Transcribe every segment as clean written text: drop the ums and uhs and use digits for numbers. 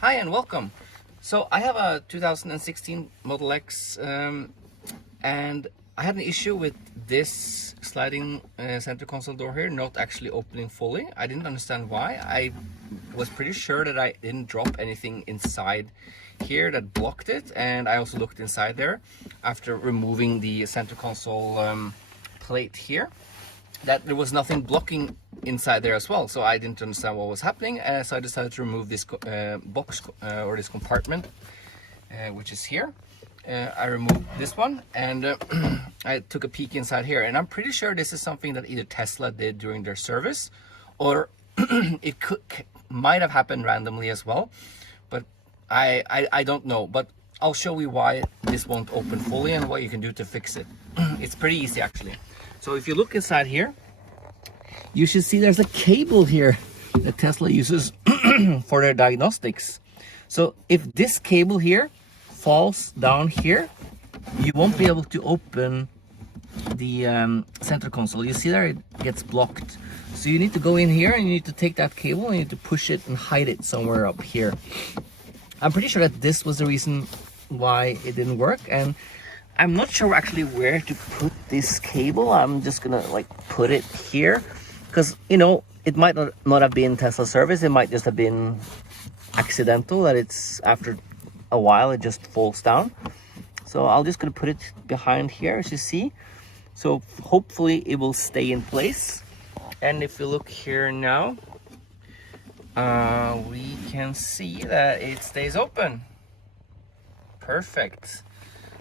Hi and welcome. So I have a 2016 Model X and I had an issue with this sliding center console door here not actually opening fully. I didn't understand why. I was pretty sure that I didn't drop anything inside here that blocked it, and I also looked inside there after removing the center console plate here, that there was nothing blocking inside there as well. So I didn't understand what was happening, so I decided to remove this box or this compartment which is here. I removed this one and I took a peek inside here, and I'm pretty sure this is something that either Tesla did during their service, or it might have happened randomly as well, but I don't know. But I'll show you why this won't open fully and what you can do to fix it. It's pretty easy actually. So if you look inside here, you should see there's a cable here that Tesla uses for their diagnostics. So if this cable here falls down here, you won't be able to open the center console. You see there, it gets blocked. So you need to go in here and you need to take that cable and you need to push it and hide it somewhere up here. I'm pretty sure that this was the reason why it didn't work, and I'm not sure actually where to put this cable. I'm just gonna like put it here because, you know, it might not have been Tesla service. It might just have been accidental, that it's after a while it just falls down. So I'll just gonna put it behind here, as you see. So hopefully it will stay in place. And if you look here now, we can see that it stays open. Perfect.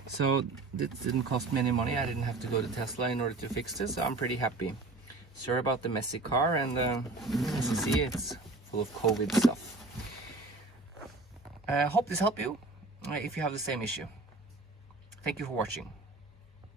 So this didn't cost me any money. I didn't have to go to Tesla in order to fix this. So I'm pretty happy. Sorry about the messy car, and as you see, it's full of COVID stuff. I hope this helped you if you have the same issue. Thank you for watching.